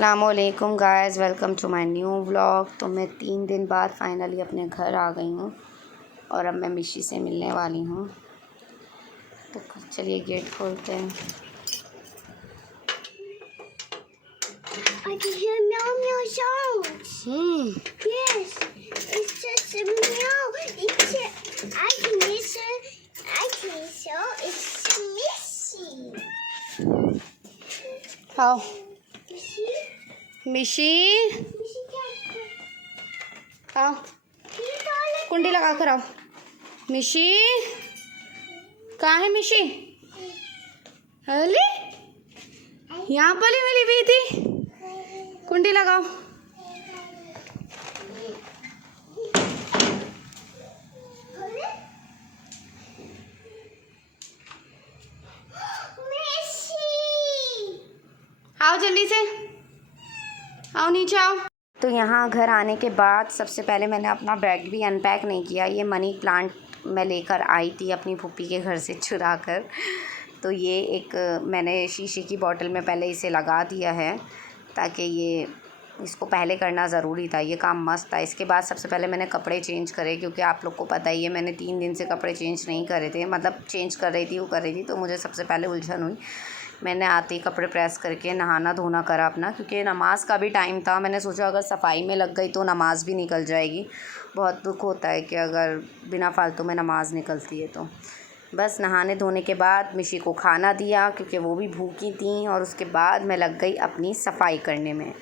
अस्सलामुअलैकुम guys, welcome to my new vlog. तो मैं 3 दिन बाद फाइनली अपने घर आ गई हूँ और अब मैं मिशी से मिलने वाली हूँ। तो चलिए गेट खोलते हैं। I can hear meow meow sounds. Yes, it's just a meow. It's a, I can listen. I can show it's Missy. आओ Missy? मिशी, Missy क्या? आओ ये डाले? कुंडी लगा कर आओ। मिशी कहाँ है मिशी? अरे यहाँ पर ही मिली हुई थी। कुंडी लगाओ। आओ जल्दी से, आओ नीचे आओ। तो यहाँ घर आने के बाद सबसे पहले मैंने अपना बैग भी अनपैक नहीं किया। ये मनी प्लांट मैं लेकर आई थी अपनी फूफी के घर से चुरा कर। तो ये एक मैंने शीशे की बोतल में पहले इसे लगा दिया है ताकि ये इसको पहले करना ज़रूरी था। ये काम मस्त था। इसके बाद सबसे पहले मैंने कपड़े चेंज करे, क्योंकि आप लोग को पता ही है मैंने 3 दिन से कपड़े चेंज नहीं करे थे। मतलब चेंज कर रही थी, वो कर रही थी, तो मुझे सबसे पहले उलझन हुई। मैंने आते ही कपड़े प्रेस करके नहाना धोना करा अपना, क्योंकि नमाज़ का भी टाइम था। मैंने सोचा अगर सफाई में लग गई तो नमाज़ भी निकल जाएगी। बहुत दुख होता है कि अगर बिना फालतू में नमाज़ निकलती है। तो बस नहाने धोने के बाद मिशी को खाना दिया, क्योंकि वो भी भूखी थी। और उसके बाद मैं लग गई अपनी सफाई करने में,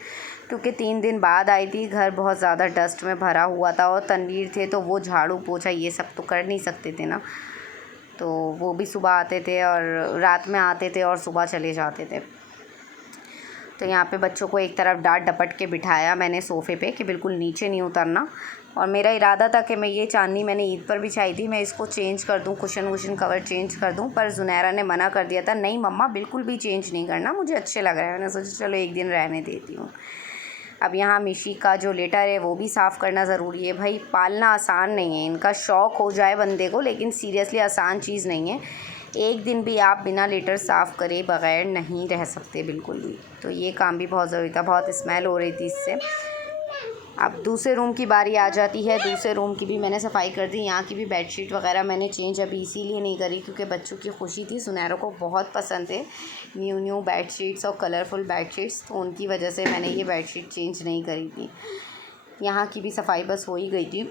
क्योंकि 3 दिन बाद आई थी। घर बहुत ज़्यादा डस्ट में भरा हुआ था और तनवीर थे तो वो झाड़ू पोछा ये सब तो कर नहीं सकते थे ना। तो वो भी सुबह आते थे और रात में आते थे और सुबह चले जाते थे। तो यहाँ पे बच्चों को एक तरफ डांट डपट के बिठाया मैंने सोफ़े पे कि बिल्कुल नीचे नहीं उतरना। और मेरा इरादा था कि मैं ये चांदनी मैंने ईद पर बिछाई थी, मैं इसको चेंज कर दूँ, कुशन वुशन कवर चेंज कर दूँ। पर ज़ुनैरा ने मना कर दिया था, नहीं मम्मा बिल्कुल भी चेंज नहीं करना, मुझे अच्छे लग रहे हैं। मैंने सोचा चलो एक दिन रहने देती हूँ। अब यहाँ मिशी का जो लेटर है वो भी साफ़ करना ज़रूरी है। भाई पालना आसान नहीं है, इनका शौक़ हो जाए बंदे को, लेकिन सीरियसली आसान चीज़ नहीं है। एक दिन भी आप बिना लेटर साफ़ करे बग़ैर नहीं रह सकते बिल्कुल भी। तो ये काम भी बहुत ज़रूरी था। बहुत स्मेल हो रही थी इससे। अब दूसरे रूम की बारी आ जाती है। दूसरे रूम की भी मैंने सफाई कर दी। यहाँ की भी बेडशीट वगैरह मैंने चेंज अभी इसीलिए नहीं करी क्योंकि बच्चों की खुशी थी। सुनैरों को बहुत पसंद है न्यू बेडशीट्स और कलरफुल बेडशीट्स, तो उनकी वजह से मैंने ये बेडशीट चेंज नहीं करी थी। यहाँ की भी सफाई बस हो ही गई थी,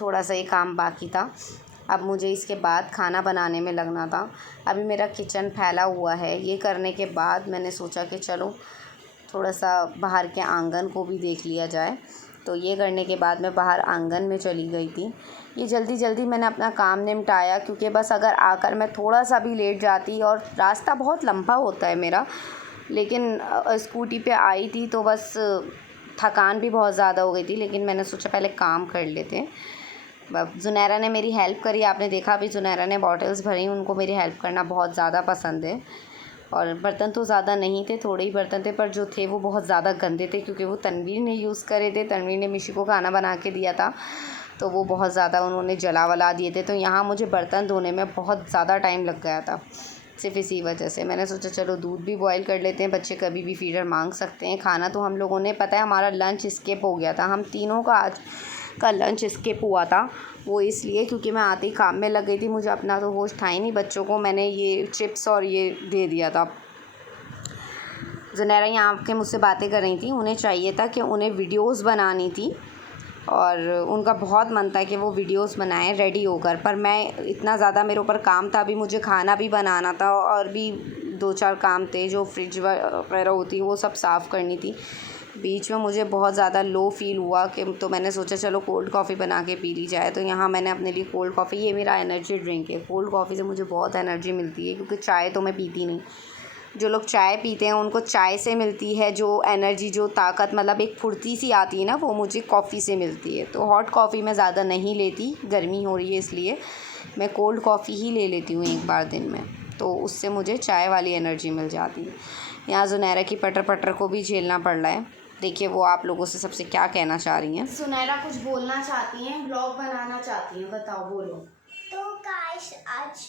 थोड़ा सा ये काम बाकी था। अब मुझे इसके बाद खाना बनाने में लगना था। अभी मेरा किचन फैला हुआ है। ये करने के बाद मैंने सोचा कि चलो थोड़ा सा बाहर के आंगन को भी देख लिया जाए। तो ये करने के बाद मैं बाहर आंगन में चली गई थी। ये जल्दी जल्दी मैंने अपना काम निपटाया, क्योंकि बस अगर आकर मैं थोड़ा सा भी लेट जाती, और रास्ता बहुत लंबा होता है मेरा, लेकिन स्कूटी पे आई थी तो बस थकान भी बहुत ज़्यादा हो गई थी। लेकिन मैंने सोचा पहले काम कर लेते हैं। ज़ुनैरा ने मेरी हेल्प करी, आपने देखा भी ज़ुनैरा ने बॉटल्स भरी। उनको मेरी हेल्प करना बहुत ज़्यादा पसंद है। और बर्तन तो ज़्यादा नहीं थे, थोड़े ही बर्तन थे, पर जो थे वो बहुत ज़्यादा गंदे थे, क्योंकि वो तनवीर ने यूज़ करे थे। तनवीर ने मिशी को खाना बना के दिया था, तो वो बहुत ज़्यादा उन्होंने जला वला दिए थे। तो यहाँ मुझे बर्तन धोने में बहुत ज़्यादा टाइम लग गया था। सिर्फ इसी वजह से मैंने सोचा चलो दूध भी बॉयल कर लेते हैं, बच्चे कभी भी फीडर मांग सकते हैं। खाना तो हम लोगों ने, पता है हमारा लंच स्किप हो गया था। हम तीनों का आज का लंच स्किप हुआ था। वो इसलिए क्योंकि मैं आते ही काम में लग गई थी। मुझे अपना तो होश था ही नहीं। बच्चों को मैंने ये चिप्स और ये दे दिया था। ज़ुनैरा यहाँ आके मुझसे बातें कर रही थी। उन्हें चाहिए था कि उन्हें वीडियोस बनानी थी और उनका बहुत मन था कि वो वीडियोस बनाएं रेडी होकर। पर मैं इतना ज़्यादा मेरे ऊपर काम था, अभी मुझे खाना भी बनाना था और भी 2-4 काम थे, जो फ्रिज वगैरह होती वो सब साफ़ करनी थी। बीच में मुझे बहुत ज़्यादा लो फ़ील हुआ कि तो मैंने सोचा चलो कोल्ड कॉफ़ी बना के पी ली जाए। तो यहाँ मैंने अपने लिए कोल्ड कॉफ़ी, ये मेरा एनर्जी ड्रिंक है। कोल्ड कॉफ़ी से मुझे बहुत एनर्जी मिलती है, क्योंकि चाय तो मैं पीती नहीं। जो लोग चाय पीते हैं उनको चाय से मिलती है जो एनर्जी, जो ताकत, मतलब एक फुर्ती सी आती है ना, वो मुझे कॉफ़ी से मिलती है। तो हॉट कॉफ़ी मैं ज़्यादा नहीं लेती, गर्मी हो रही है इसलिए मैं कोल्ड कॉफ़ी ही ले लेती हूँ एक बार दिन में, तो उससे मुझे चाय वाली एनर्जी मिल जाती है। यहाँ ज़ुनैरा की पटर पटर को भी झेलना पड़ रहा है। देखिए वो आप लोगों से सबसे क्या कहना चाह रही हैं। ज़ुनैरा कुछ बोलना चाहती हैं, ब्लॉग बनाना चाहती हैं, बताओ बोलो। तो गाइस आज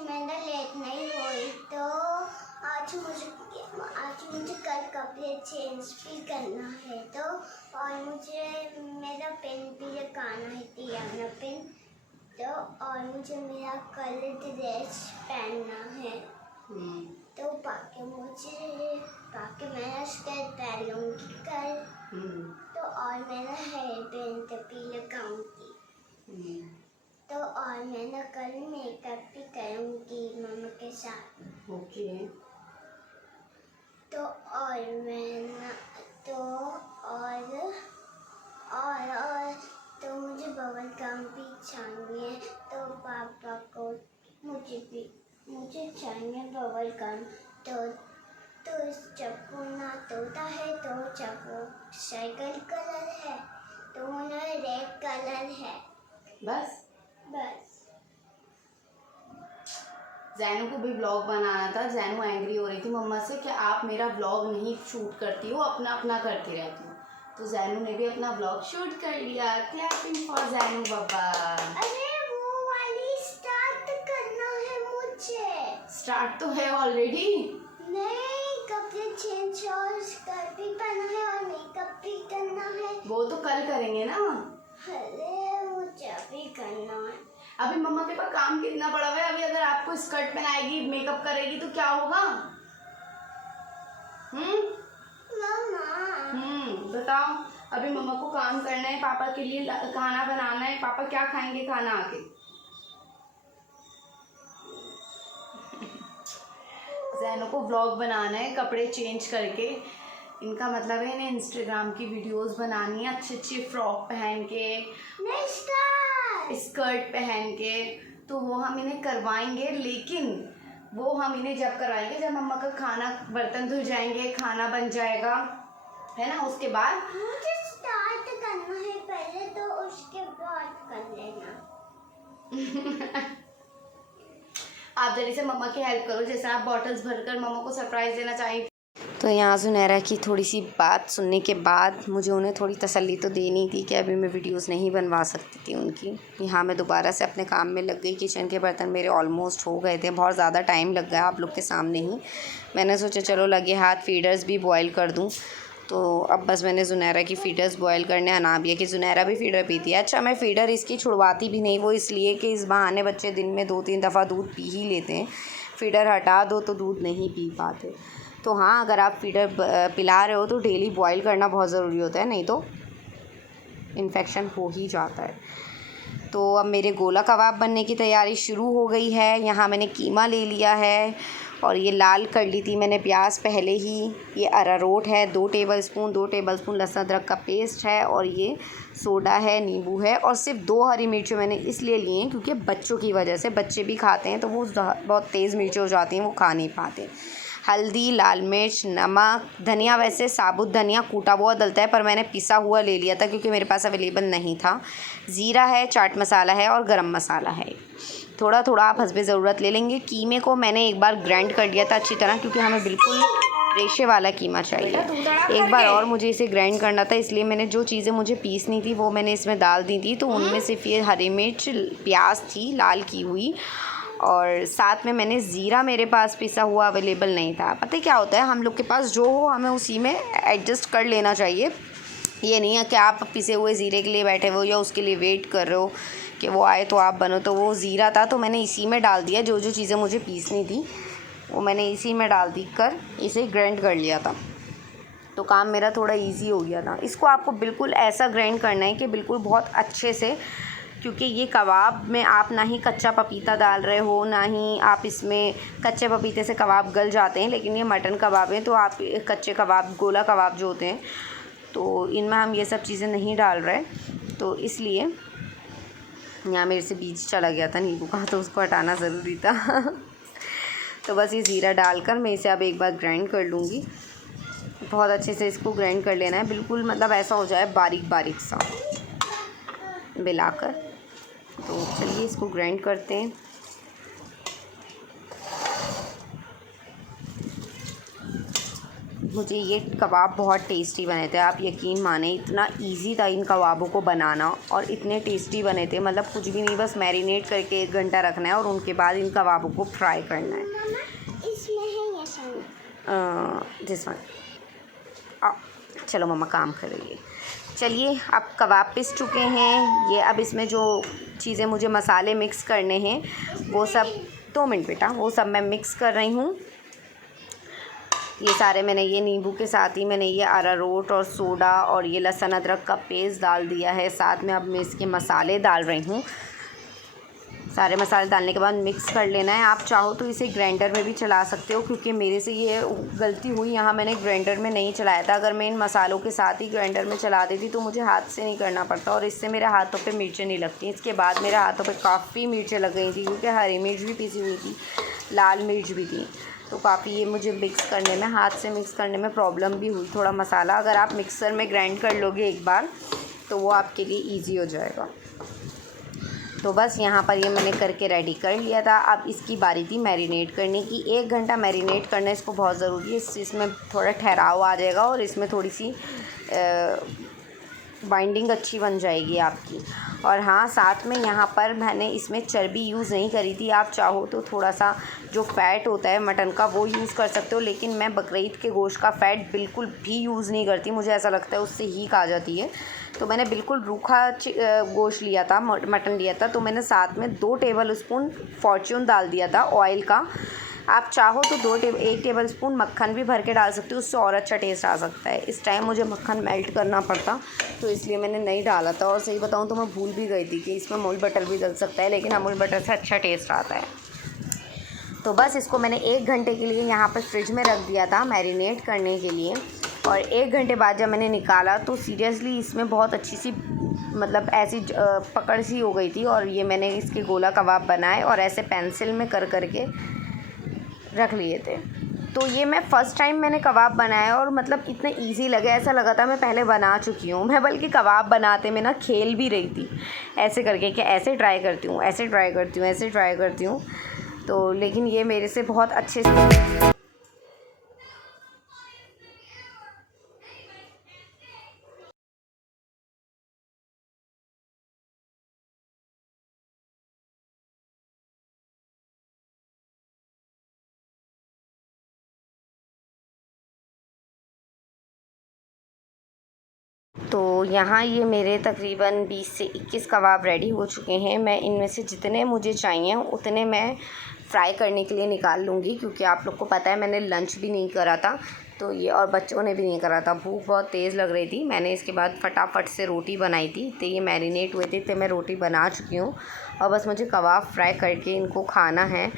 मैंने लेट नहीं हुई, तो आज मुझे कल कपड़े चेंज भी करना है तो, और मुझे मेरा पेन भी लगाना है, तिरंगा पेन तो, और मुझे मेरा कल ड्रेस पहनना है तो बाकी मैं स्कर्ट पहन लूँगी कल तो, और मेरा हेयर बैंड भी लगाऊंगी तो, और मैं ना कल मेकअप भी करूँगी मम्मा के साथ। ओके। तो और मैं ना तो और तो मुझे बबल गम भी चाहिए तो पापा को मुझे चाहिए बबल गम तो चप्पू ना तोता है तो चप्पू साइकिल कलर है तो उन्हें रेड कलर है। बस जैनू को भी व्लॉग बनाना था। जैनू एंग्री हो रही थी मम्मा से कि आप मेरा व्लॉग नहीं शूट करती हो, अपना करती रहती हो। तो जैनू ने भी अपना व्लॉग शूट कर लिया। क्लैपिंग फॉर जैनू बाबा। अरे वो वाली स्टार्ट करना है मुझे। स्टार्ट तो है ऑलरेडी। नहीं, कपड़े चेंज और स्कर्ट भी पहनना है और मेकअप भी करना है। वो तो कल करेंगे ना। अरे मुझे अभी करना है। अभी मम्मा के पास काम कितना पड़ा हुआ है। अभी अगर आपको स्कर्ट पहनाएगी, मेकअप करेगी तो क्या होगा? बताओ। अभी मम्मा को काम करना है, पापा के लिए खाना बनाना है। पापा क्या खाएंगे खाना आके? जैनू को व्लॉग बनाना है कपड़े चेंज करके। इनका मतलब है इन्हें इंस्टाग्राम की वीडियोस बनानी है, अच्छे फ्रॉक पहन के, स्कर्ट पहन के। तो वो हम इन्हें करवाएंगे, लेकिन वो हम इन्हें जब करवाएंगे जब मम्मा का खाना, बर्तन धुल जाएंगे, खाना बन जाएगा, है ना। उसके बाद मुझे स्टार्ट करना है पहले तो उसके बाद कर लेना। आप जल्दी से मम्मा की हेल्प करो, जैसे आप बॉटल्स भरकर मम्मा को सरप्राइज देना चाहेंगे। तो यहाँ सुनहरा की थोड़ी सी बात सुनने के बाद मुझे उन्हें थोड़ी तसल्ली तो देनी थी कि अभी मैं वीडियोस नहीं बनवा सकती थी उनकी। यहाँ मैं दोबारा से अपने काम में लग गई। किचन के बर्तन मेरे ऑलमोस्ट हो गए थे, बहुत ज़्यादा टाइम लग गया आप लोग के सामने ही। मैंने सोचा चलो लगे हाथ फीडर्स भी बॉयल कर दूँ। तो अब बस मैंने सुनहरा की फ़ीडर्स बॉयल करने अनाबिया की। सुनहरा भी फ़ीडर पीती है। अच्छा, मैं फ़ीडर इसकी छुड़वाती भी नहीं, वो इसलिए कि इस बहाने बच्चे दिन में 2-3 दफ़ा दूध पी ही लेते हैं। फ़ीडर हटा दो तो दूध नहीं पी पाते। तो हाँ, अगर आप फ़ीडर पिला रहे हो तो डेली बॉयल करना बहुत ज़रूरी होता है, नहीं तो इन्फेक्शन हो ही जाता है। तो अब मेरे गोला कबाब बनने की तैयारी शुरू हो गई है। यहाँ मैंने कीमा ले लिया है और ये लाल कर ली थी मैंने प्याज पहले ही। ये अरारोट है 2 टेबलस्पून, 2 टेबलस्पून लहसुन अदरक का पेस्ट है, और ये सोडा है, नींबू है, और सिर्फ 2 हरी मिर्चें मैंने इसलिए ली हैं क्योंकि बच्चों की वजह से, बच्चे भी खाते हैं तो वो बहुत तेज़ मिर्चें हो जाती हैं, वो खा नहीं पाते। हल्दी, लाल मिर्च, नमक, धनिया। वैसे साबुत धनिया कूटा हुआ डलता है पर मैंने पिसा हुआ ले लिया था क्योंकि मेरे पास अवेलेबल नहीं था। ज़ीरा है, चाट मसाला है और गरम मसाला है। थोड़ा थोड़ा आप हस्बे ज़रूरत ले लेंगे। कीमे को मैंने एक बार ग्राइंड कर लिया था अच्छी तरह, क्योंकि हमें बिल्कुल रेशे वाला कीमा चाहिए। एक बार और मुझे इसे ग्राइंड करना था, इसलिए मैंने जो चीज़ें मुझे पीसनी थी वो मैंने इसमें डाल दी थी। तो उनमें सिर्फ ये हरी मिर्च, प्याज थी लाल की हुई, और साथ में मैंने ज़ीरा, मेरे पास पिसा हुआ अवेलेबल नहीं था। पता है क्या होता है, हम लोग के पास जो हो हमें उसी में एडजस्ट कर लेना चाहिए। ये नहीं है कि आप पिसे हुए ज़ीरे के लिए बैठे हो या उसके लिए वेट कर रहे हो कि वो आए तो आप बनो। तो वो ज़ीरा था तो मैंने इसी में डाल दिया। जो जो चीज़ें मुझे पीसनी थी वो मैंने इसी में डाल दी कर इसे ग्राइंड कर लिया था। तो काम मेरा थोड़ा इजी हो गया था। इसको आपको बिल्कुल ऐसा ग्राइंड करना है कि बिल्कुल बहुत अच्छे से, क्योंकि ये कबाब में आप ना ही कच्चा पपीता डाल रहे हो, ना ही आप इसमें कच्चे पपीते से कबाब गल जाते हैं, लेकिन ये मटन कबाब है तो आप कच्चे कबाब, गोला कबाब जो होते हैं, तो इनमें हम ये सब चीज़ें नहीं डाल रहे। तो इसलिए यहाँ मेरे से बीज चला गया था नींबू का, तो उसको हटाना ज़रूरी था। तो बस ये ज़ीरा डालकर मैं इसे अब एक बार ग्राइंड कर लूँगी। बहुत अच्छे से इसको ग्राइंड कर लेना है, बिल्कुल मतलब ऐसा हो जाए बारीक बारीक सा मिलाकर। तो चलिए इसको ग्राइंड करते हैं। मुझे ये कबाब बहुत टेस्टी बने थे, आप यकीन माने, इतना इजी था इन कबाबों को बनाना और इतने टेस्टी बने थे। मतलब कुछ भी नहीं, बस मैरिनेट करके 1 घंटा रखना है और उनके बाद इन कबाबों को फ्राई करना है। इसमें है ये दिस वन। चलो मम्मा काम कर रही है। चलिए अब कबाब पिस चुके हैं। ये अब इसमें जो चीज़ें मुझे मसाले मिक्स करने हैं वो सब 2 मिनट बेटा, वो सब मैं मिक्स कर रही हूँ। ये सारे मैंने ये नींबू के साथ ही मैंने ये अरारोट और सोडा और ये लहसुन अदरक का पेस्ट डाल दिया है। साथ में अब मैं इसके मसाले डाल रही हूँ। सारे मसाले डालने के बाद मिक्स कर लेना है। आप चाहो तो इसे ग्राइंडर में भी चला सकते हो, क्योंकि मेरे से ये गलती हुई, यहाँ मैंने ग्राइंडर में नहीं चलाया था। अगर मैं इन मसालों के साथ ही ग्राइंडर में चला देती तो मुझे हाथ से नहीं करना पड़ता और इससे मेरे हाथों पे मिर्चें नहीं लगती। इसके बाद मेरे हाथों पे काफ़ी मिर्चें लग गई थी, क्योंकि हरी मिर्च भी पीसी हुई थी, लाल मिर्च भी थी, तो काफ़ी ये मुझे मिक्स करने में, हाथ से मिक्स करने में प्रॉब्लम भी हुई। थोड़ा मसाला अगर आप मिक्सर में ग्राइंड कर लोगे एक बार तो वो आपके लिए ईजी हो जाएगा। तो बस यहाँ पर ये मैंने करके रेडी कर लिया था। अब इसकी बारी थी मैरिनेट करने की। 1 घंटा मैरिनेट करना इसको बहुत ज़रूरी है। इसमें थोड़ा ठहराव आ जाएगा और इसमें थोड़ी सी बाइंडिंग अच्छी बन जाएगी आपकी। और हाँ, साथ में यहाँ पर मैंने इसमें चर्बी यूज़ नहीं करी थी। आप चाहो तो थोड़ा सा जो फ़ैट होता है मटन का वो यूज़ कर सकते हो, लेकिन मैं बकरीद के गोश्त का फ़ैट बिल्कुल भी यूज़ नहीं करती। मुझे ऐसा लगता है उससे हीक आ जाती है। तो मैंने बिल्कुल रूखा गोश्त लिया था, मटन लिया था, तो मैंने साथ में 2 टेबल स्पून फॉर्च्यून डाल दिया था ऑयल का। आप चाहो तो 1 टेबल स्पून मक्खन भी भर के डाल सकते हो, उससे और अच्छा टेस्ट आ सकता है। इस टाइम मुझे मक्खन मेल्ट करना पड़ता तो इसलिए मैंने नहीं डाला था। और सही बताऊँ तो मैं भूल भी गई थी कि इसमें अमूल बटर भी डल सकता है, लेकिन अमूल बटर से अच्छा टेस्ट आता है। तो बस इसको मैंने 1 घंटे के लिए यहाँ पर फ्रिज में रख दिया था मैरिनेट करने के लिए। और 1 घंटे बाद जब मैंने निकाला तो सीरियसली इसमें बहुत अच्छी सी मतलब ऐसी पकड़ सी हो गई थी। और ये मैंने इसके गोला कबाब बनाए और ऐसे पेंसिल में कर के रख लिए थे। तो ये मैं फ़र्स्ट टाइम मैंने कबाब बनाया और मतलब इतने इजी लगे, ऐसा लगा था मैं पहले बना चुकी हूँ। मैं बल्कि कबाब बनाते में ना खेल भी रही थी ऐसे करके कि ऐसे ट्राई करती हूँ, ऐसे ट्राई करती हूँ, ऐसे ट्राई करती हूँ। तो लेकिन ये मेरे से बहुत अच्छे से तो यहाँ ये मेरे तकरीबन 20 से 21 कबाब रेडी हो चुके हैं। मैं इनमें से जितने मुझे चाहिए उतने मैं फ्राई करने के लिए निकाल लूँगी, क्योंकि आप लोग को पता है मैंने लंच भी नहीं करा था, तो ये और बच्चों ने भी नहीं करा था। भूख बहुत तेज़ लग रही थी। मैंने इसके बाद फटाफट से रोटी बनाई थी, तो ये मैरिनेट हुए थे, तो मैं रोटी बना चुकी हूँ और बस मुझे कबाब फ्राई करके इनको खाना है।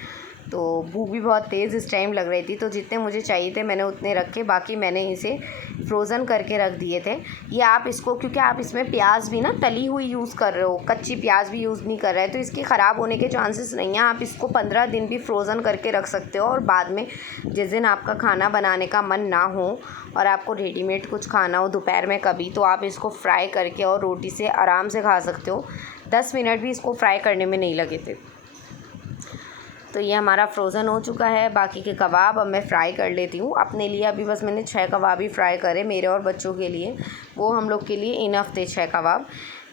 तो भूख भी बहुत तेज़ इस टाइम लग रही थी, तो जितने मुझे चाहिए थे मैंने उतने रखे, बाकी मैंने इसे फ्रोज़न करके रख दिए थे। ये आप इसको, क्योंकि आप इसमें प्याज भी ना तली हुई यूज़ कर रहे हो, कच्ची प्याज भी यूज़ नहीं कर रहे हैं, तो इसके ख़राब होने के चांसेस नहीं हैं। आप इसको 15 दिन भी फ्रोज़न करके रख सकते हो और बाद में जिस दिन आपका खाना बनाने का मन ना हो और आपको रेडीमेड कुछ खाना हो दोपहर में कभी, तो आप इसको फ्राई करके और रोटी से आराम से खा सकते हो। 10 मिनट भी इसको फ्राई करने में नहीं लगे थे। तो ये हमारा फ्रोज़न हो चुका है। बाकी के कबाब अब मैं फ़्राई कर लेती हूँ अपने लिए। अभी बस मैंने 6 कबाब ही फ्राई करे, मेरे और बच्चों के लिए, वो हम लोग के लिए इनफ थे 6 कबाब।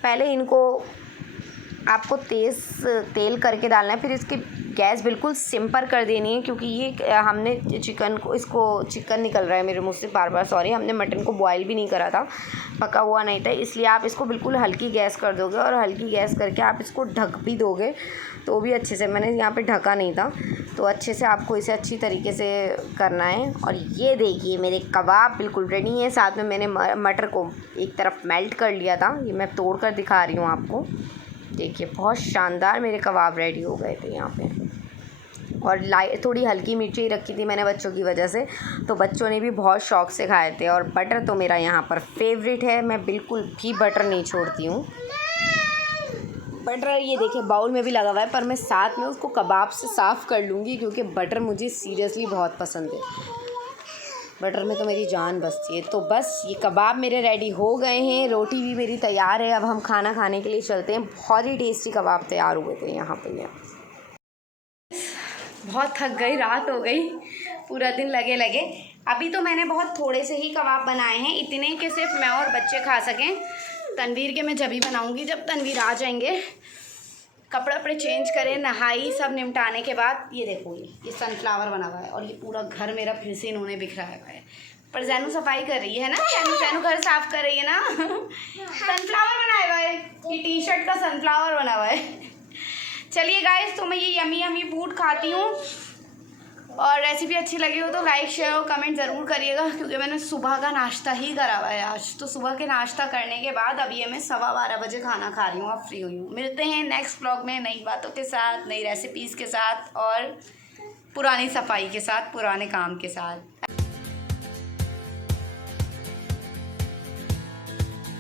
पहले इनको आपको तेल करके डालना है, फिर इसकी गैस बिल्कुल सिम पर कर देनी है, क्योंकि ये हमने चिकन निकल रहा है मेरे मुँह से बार बार, सॉरी, हमने मटन को बॉयल भी नहीं करा था, पका हुआ नहीं था, इसलिए आप इसको बिल्कुल हल्की गैस कर दोगे और हल्की गैस करके आप इसको ढक भी दोगे तो भी अच्छे से, मैंने यहाँ पे ढका नहीं था, तो अच्छे से आपको इसे अच्छी तरीके से करना है। और ये देखिए मेरे कबाब बिल्कुल रेडी हैं। साथ में मैंने मटर को एक तरफ मेल्ट कर लिया था, ये मैं तोड़ कर दिखा रही हूँ आपको। देखिए बहुत शानदार मेरे कबाब रेडी हो गए थे यहाँ पे। और थोड़ी हल्की मिर्ची रखी थी मैंने बच्चों की वजह से, तो बच्चों ने भी बहुत शौक़ से खाए थे। और बटर तो मेरा यहाँ पर फेवरेट है, मैं बिल्कुल भी बटर नहीं छोड़ती हूँ। बटर ये देखिए बाउल में भी लगा हुआ है, पर मैं साथ में उसको कबाब से साफ़ कर लूँगी, क्योंकि बटर मुझे सीरियसली बहुत पसंद है। बटर में तो मेरी जान बसती है। तो बस ये कबाब मेरे रेडी हो गए हैं, रोटी भी मेरी तैयार है। अब हम खाना खाने के लिए चलते हैं। बहुत ही टेस्टी कबाब तैयार हुए थे यहाँ पे। बहुत थक गई, रात हो गई, पूरा दिन लगे। अभी तो मैंने बहुत थोड़े से ही कबाब बनाए हैं, इतने कि सिर्फ मैं और बच्चे खा सकें। तनवीर के मैं जब ही बनाऊँगी जब तनवीर आ जाएंगे। कपड़े वपड़े चेंज करे, नहाई, सब निपटाने के बाद ये देखो ये सनफ्लावर बना हुआ है और ये पूरा घर मेरा फिर से इन्होंने बिखराया हुआ है। पर जैनू सफाई कर रही है ना, जैनू घर साफ कर रही है ना। सनफ्लावर बनाया हुआ है, ये टी शर्ट का सनफ्लावर बना हुआ है। चलिए गाइस, तो मैं ये यमी यमी फूड खाती हूँ और रेसिपी अच्छी लगी हो तो लाइक शेयर और कमेंट ज़रूर करिएगा, क्योंकि मैंने सुबह का नाश्ता ही करा हुआ है आज। तो सुबह के नाश्ता करने के बाद अभी मैं 12:15 बजे खाना खा रही हूँ, अब फ्री हुई हूँ। मिलते हैं नेक्स्ट व्लॉग में नई बातों के साथ, नई रेसिपीज़ के साथ और पुरानी सफाई के साथ, पुराने काम के साथ।